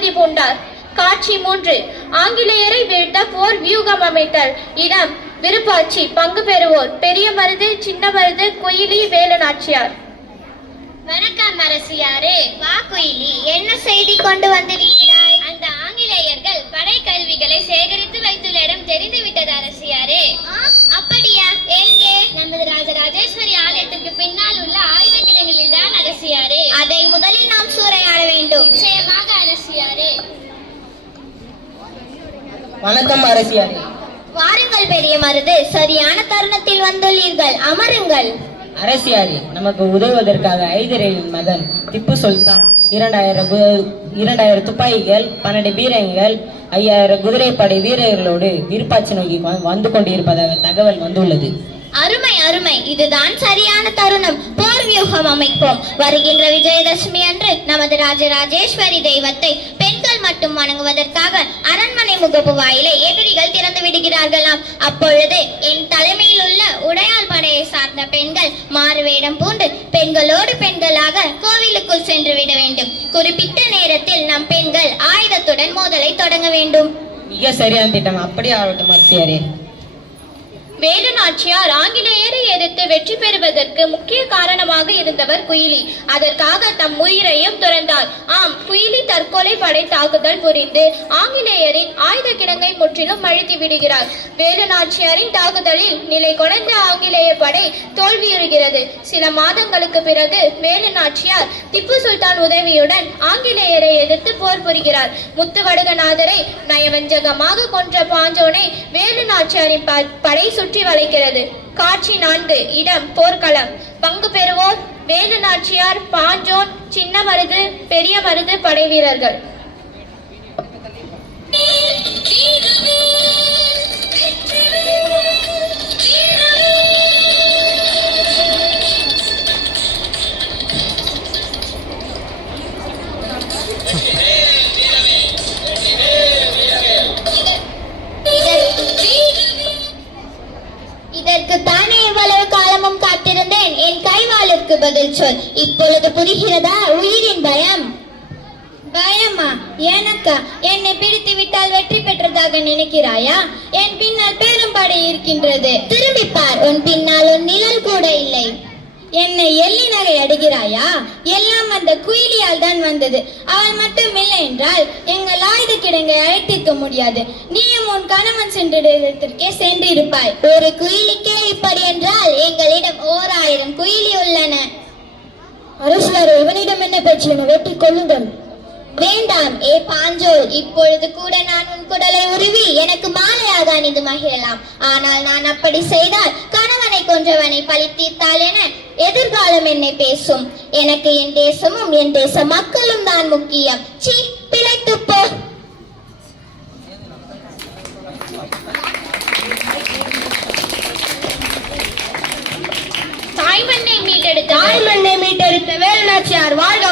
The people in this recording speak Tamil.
அமைதி பூண்டார். காட்சி 3. ஆங்கிலேயரை வீழ்த்த போர் வியூகம் அமைத்தல். இடம் விருப்பாட்சி. பங்கு பெறுவோர் பெரிய மருது, சின்ன மருது, குயிலி, வேலுநாச்சியார். வணக்கம் அரசியாரே. வா குயிலி, என்ன செய்தி கொண்டு வந்திருக்கிறாய்? அந்த ஆங்கிலேயர்கள் படை கல்விகளை சேகரித்து வைத்துள்ள இடம் தெரிந்து விட்டது அரசியாரே. அப்படியா? எங்கே? நமது ராஜராஜேஸ்வரி ஆலயத்திற்கு பின்னால் உள்ள ஆயுத கிடங்கில் தான் அரசியாரே. அதை முதலில் நாம் சூறையாட வேண்டும். நிச்சயமாக அரசியாரே. வணக்கம் அரசியாரே. வாருங்கள் பெரிய மருது, சரியான தருணத்தில் வந்துள்ளீர்கள். அமருங்கள். அரசியாரே, நமக்கு உதவுவதற்காக ஐதரின் மகன் திப்பு சுல்தான் 2000 துப்பாக்கிகள், 12 பீரங்கிகள், 5000 குதிரைப்படை வீரர்களோடு விருப்பாட்சி நோக்கி வந்து கொண்டிருப்பதாக தகவல் வந்துள்ளது. அருமை அருமை, இதுதான் சரியான தருணம். போர் வியூகம் அமைப்போம். வருகின்ற விஜயதசமி அன்று நமது ராஜராஜேஸ்வரி தெய்வத்தை பெண்கள் மட்டும் வணங்குவதற்காக அரண்மனை முகப்பு வாயிலை எதிரிகள் திறந்து விடுகிறார்களாம். அப்பொழுது என் தலைமையில் உள்ள உடையாள் படையை சார்ந்த பெண்கள் மாறுவேடம் பூண்டு பெண்களோடு பெண்களாக கோவிலுக்குள் சென்று விட வேண்டும். குறிப்பிட்ட நேரத்தில் நம் பெண்கள் ஆயுதத்துடன் மோதலை தொடங்க வேண்டும். மிக சரியான திட்டம். அப்படியே ஆகட்டும் அரசியாரே. வேலுநாச்சியார் ஆங்கிலேயரை எதிர்த்து வெற்றி பெறுவதற்கு முக்கிய காரணமாக இருந்தவர் குயிலி. அதற்காக தம் உயிரையும் துறந்தார். ஆம், குயிலி தற்கொலை படை தாக்குதல் புரிந்து ஆங்கிலேயரின் ஆயுத கிடங்கை முற்றிலும் அழித்து விடுகிறார். வேலுநாச்சியாரின் தாக்குதலில் நிலை கொண்ட ஆங்கிலேய படை தோல்வியுறுகிறது. சில மாதங்களுக்கு பிறகு வேலுநாச்சியார் திப்பு சுல்தான் உதவியுடன் ஆங்கிலேயரை எதிர்த்து போர் புரிகிறார். முத்துவடுகநாதரை நயவஞ்சகமாக கொன்ற பாஞ்சோனை வேலுநாச்சியாரின் படை சுற்றி வளைக்கிறது. காட்சி 4. இடம் போர்க்களம். பங்கு பெறுவோர் வேலுநாச்சியார், பாஞ்சோன், சின்ன மருது, பெரிய மருது படை வீரர்கள். இதற்கு தானே இவ்வளவு காலமும் காத்திருந்தேன். என் கைவாளுக்கு பதில் சொல். இப்பொழுது புரிகிறதா உயிரின் பயம்? பயமா? எனக்கா? என்னை பிடித்து விட்டால் வெற்றி பெற்றதாக நினைக்கிறாயா? என் பின்னால் பெரும் படை இருக்கின்றது. திரும்பிப்பார், உன் பின்னால் உன் நிழல் கூட இல்லை. என்னை எள்ளி நகை அடைகிறாயா? எல்லாம் அந்த குயிலியால் தான் வந்தது. அவள் மட்டும் இல்லை என்றால் எங்கள் ஆயுத கிடங்கை அழைத்திருக்க முடியாது. நீயும் உன் கணவன் சென்ற இடத்திற்கே சென்றிருப்பாய். ஒரு குயிலிக்கே இப்படி என்றால் எங்களிடம் 1000 குயிலி உள்ளன. அரசியாரே, இவனிடம் என்ன பேச்சு? வெட்டி கொள்ளுங்கள். வேண்டாம். ஏ பாஞ்சோல், இப்பொழுது கூட நான் உன் குடலை உருவி எனக்கு மாலையாக அணிந்து மகிழலாம். ஆனால் நான் அப்படி செய்தால் கணவனை கொன்றவனை பழித்தீர்த்தால் என எதிர்காலம் என்னை பேசும். எனக்கு என் தேசமும் என் தேச மக்களும் தான் முக்கியம். சீ, பிழைத்து போ. தாய்மண்ணை மீட்டெடுத்த வேலுநாச்சியார் வாழ்க.